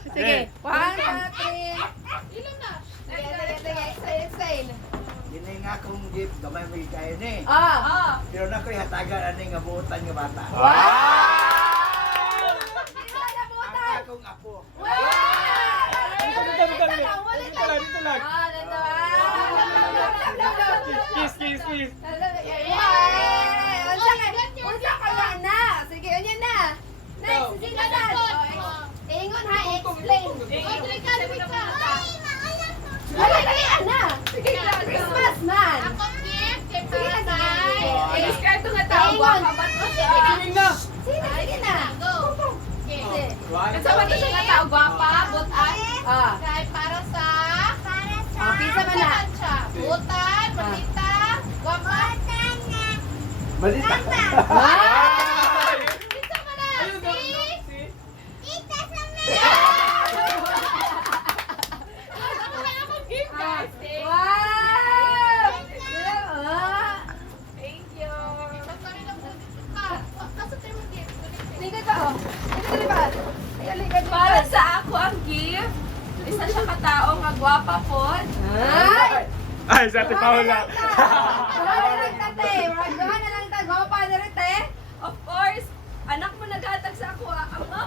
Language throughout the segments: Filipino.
Sige. 1, 2, 3. Ilan na? Sige. Exhale. Dili nga kung gift gamay mo kayo ni. Ah. Pero na ko'y hatagan ani nga buutan nga bata. Sino na nabutan? Akong apo. Dito lang. Kiss. Unsa kaya na? Sige, unya na. Next, sige na. Ingon ha, explain. Dali, ana. Sige, Christmas man. Akong gift kay Sige na, Parasay. describe to nga tao. Ingon. Sige na. Go. Okay. Kasama dito nga tao, gwapa, butan. Kay para sa Pizza man na. Butan, malita, guwapa. Malita. Pizza man na. Akong gift guys. Wow! Thank you. Sorry lang po. Kaso tayo mag-gift. Ligat ka, oh. Ligat ba? Ligat ba? Para sa ako ang gift, isa siya katao nga gwapa po. Ay! Ay, sa Ate Paula. Wala na lang tate. Wala na lang tate. Gwapo pa na rin, te. Of course, anak mo naghatag sa ako ang mama.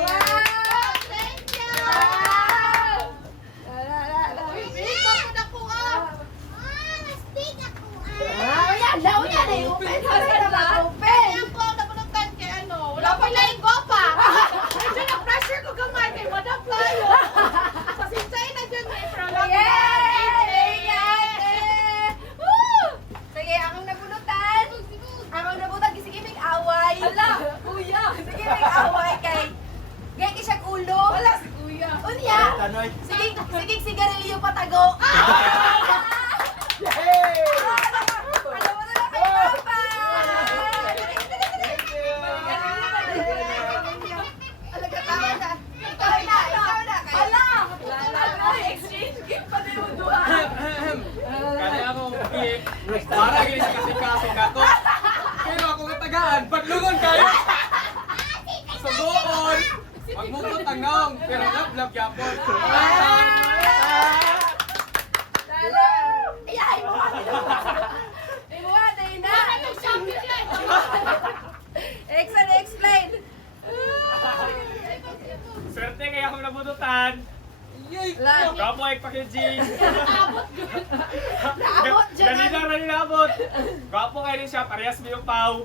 Wow! Thank you. Wow! Big ako na po ah. Yan, daw yan eh. Open sa na open. Kaya po ang napunutan kay ano. Wala pa lang guwapa. Medyo na-pressure ko gamay kay Madam Playo. Kasi sa'yo na dyan eh. Pero lang Yay! Yay! Woo! Sige, akong nabunutan. Akong nabunutan. Sige, may away. Hala, kuya. Sige, may away kay... Gaya siya ulo. Wala si kuya. Unya. Tanoy. Sige, sigarilyo patago. Yay! Alam mo na lang kayo, Papa. Alagatawa na. Ikaw na. Hala, exchange gift pa din mo doon. Kaya akong gift. Para gini sa kasing-kasing ako. Pero ako katagaan, paglungon kayo. Subuon. Magmukot ang naong, pero love yapon. Iyay mo ka. Ibuhatay na. Explain. Swerte kaya akong nabututan. Lang. Kapo ay pakijing. Naabot dyan. Ganina na nilabot. Kapo kayo rin siya, parehas mo yung pau.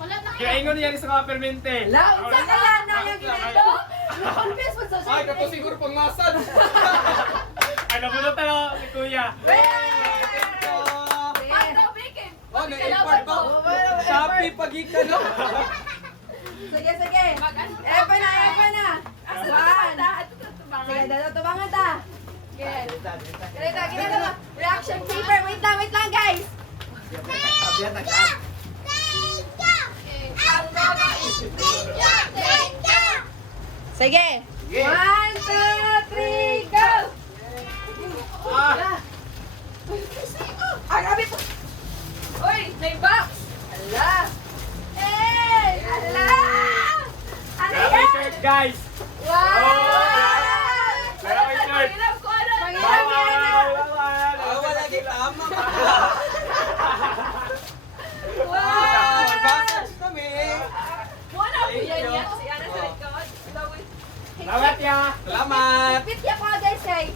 Wala na Kaya ingon niya sa mga permente. Laon sa kaya na yung ginito. Confess mo sa Ay, kato siguro pangmasan. Ay, nabututan ako si Kuya. Pagdaw, Bikin. Oh, na-import ko. Shopee pagikan no. Sige. Epa na. Asan? Sige, dito tubangan ta. Kita na. Reaction paper. Wait lang guys. Abiyan na ka. Sige. Sige. 1, 2, 3, go! Grabe po. Uy, may box. Ala! Ala! Ano Kaya may yan? shirt, guys. Wow! Kaya may shirt. Hirap ko ano. Mangilang yan na! Bawal lagi tama. Wow! Bakas kami. Wala po yan yan. Si Ana sa likod. Salamat ya. Salamat. Ipit ya pa guys kay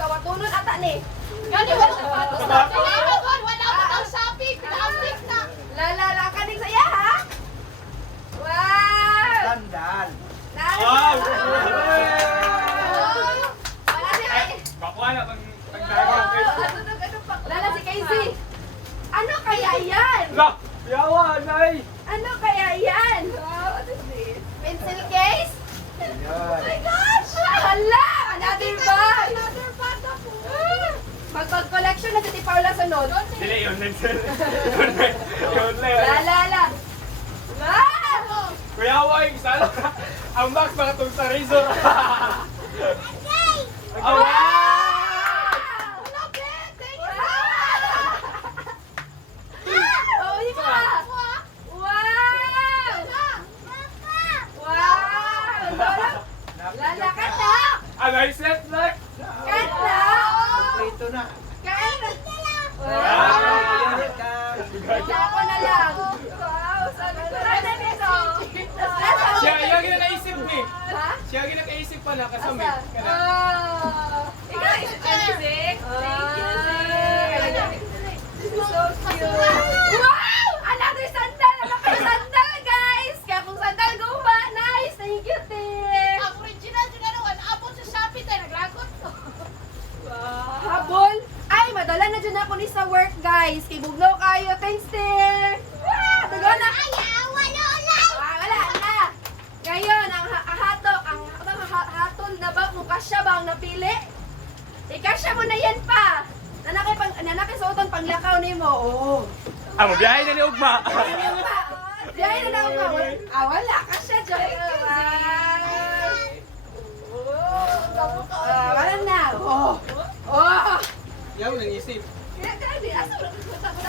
kawatunon ata ni. Gani wala sapatos na. Wala pa daw Shopee. Pina-update na. La kaning saya ha? Wow! Sandal. Wow. Wala si Ay, bakuha na pagdagang. Lala si Casey. Ano kaya yan? Look, yawa, nay. Ano kaya yan? Wow, what is this? Pencil case? Oh my gosh! Hala! Another bag! Another bag na po! Mag-collection na si Paula sa nod. Dili yun, Nensel. Yun lang. La! Wow! Kuya Wang, salo ka. Ang box mga itong sa razor. Oh, wow! Love it! Thank you! Oh, hindi ka! Wow! Guys, let's look! Kain na! Prito na. Kain na! Welcome. Ako na lang. Wow, sabi ko na dito. Siya, yung ginakaisip ni. Ha? Siya yung ginakaisip pa na kasumi. Ikaw is music. Thank you, Zig. So cute. Wow! Another sandal! Another sandal, guys! Kaya kung sandal gumba, nice! Thank you, Tim! Ang original dyan na naman, abot sa Shopee tayo, naglagot ko. Habol! Ay, madala na dyan ako ni sa work, guys. Kibugno kayo. Thanks, Tim! Wow! Tugo na! Wala na! Ngayon, ang hatol na ba? Kung kasya ba ang napili? Ikasya mo na yan pa! Nanakay sa utang panglakaw ni mo. Oo. Amo, biyahe na ni Ugma. Diyan na lang ba? Wala ka siya, Joy. Wala na. Oh. Yung nangisip.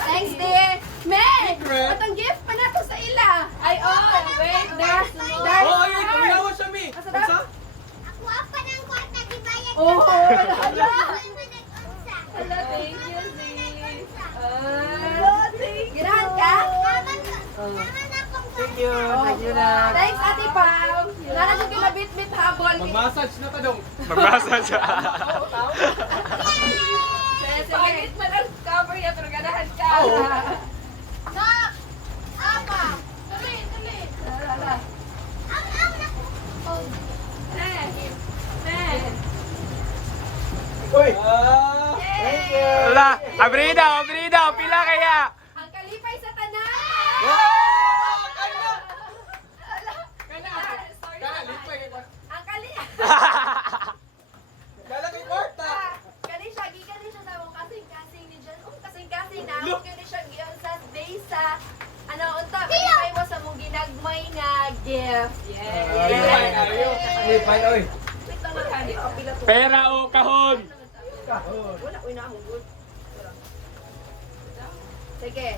Thanks, dear. May! Secret. Atong gift pa na to sa ila. Ay, wait. Oh, ayun, kumilawa siya, Mi. Asa ba? Asa? Oh, hala. Hala, thank you, Zig. Girahan ka? Thank you. Thank you na. Thanks, Ate Pao. Nana dyan kinabit-bit habol. Mag-massage na ka dong. Pangit man ang cover niya, pero ganahan ka. Nak! Ama! Dali, dali. Uy. Ah. Thank you. Wala. Abrida, pila kaya. Ang kalipay sa tanan. Ang kali... Kala kay kwarta. Kani siya, gikan din siya sa mong kasing-kasing ni Jan. Kasing-kasing na ako kani siya giyon sa day sa ano unta, kalipay mo sa mong ginagmay nga gift. Kalipay na, ayun. Hey, bye, oy. Wait lang lang, hindi ako pila to. Pera o kahon. Wala, uy na akong good. Sige.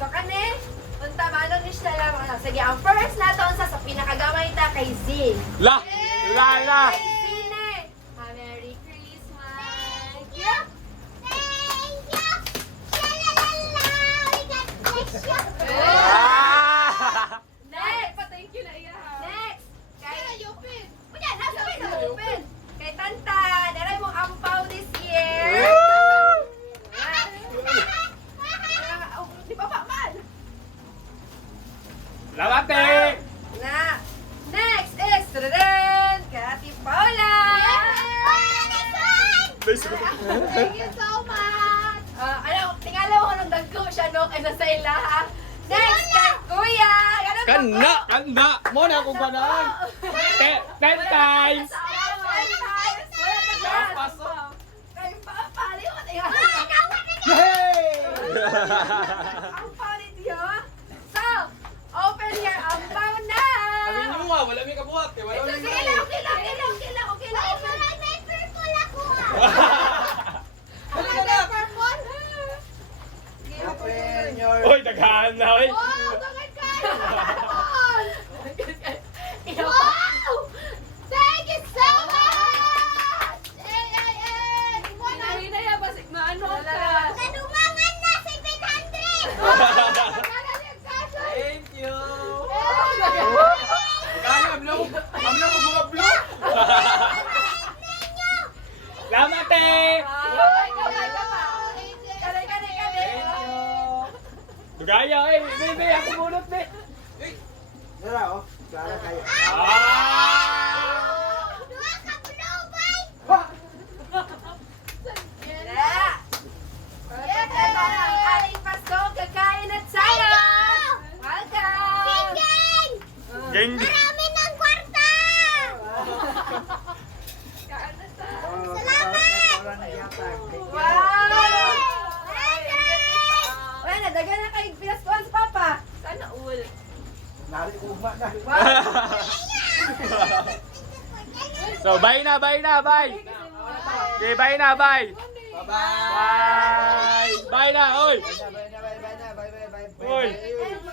So kani, unta manong ni siya lang. Sige, ang first nato unsa sa pinakagamay ta kay Zin. La. Kay Zin eh. Merry Christmas. Yeah. Ah. Next. Pa-thank you na iya. Next. Kay Kaya, Yupin. Wala, nasa may na-open. Kay Tanta, naray mong ampaw this year. Di ba man? Lamate. Na. Next is Tadadaan! Kay Ate Paula! Thank you so much. Tingala ko nung dagko siya no, kay nasa ila ha. Next kay Kuya! Ganun ba ba? Kanda. Mo na akong banaan. 10 times. Pasok. Kay Papa, liwat ayan. Yay! Ang palit yun. So, open your ampaw na! Sabi niyo nga, wala may kabuhat. Eh, wala may Okay lang, okay lang, okay lang, okay lang, okay lang. Open. Hali ka na. Open your... Uy, daghan na. Uy. Wow, tangan kayo. Wow! Thank you so much! Hinaya ba si maano ka? Thank you. Kaya, amla mo mga blue. Lamate. Dugaya, eh. Bebe, ako bunot, be. Dara, oh. Klara kayo. Ah! Aling Pasko, kakain at saya! Welcome! Geng. Wow! Wala na, dagan na kayo pinaskuhan sa Papa. Sana all. Nari ugma na. So, bye na, bye. Okay, bye na, bye. Bye-bye. Bye na, oy. Bye na, bye na, bye na, bye, bye, bye, bye. Oy. Bye.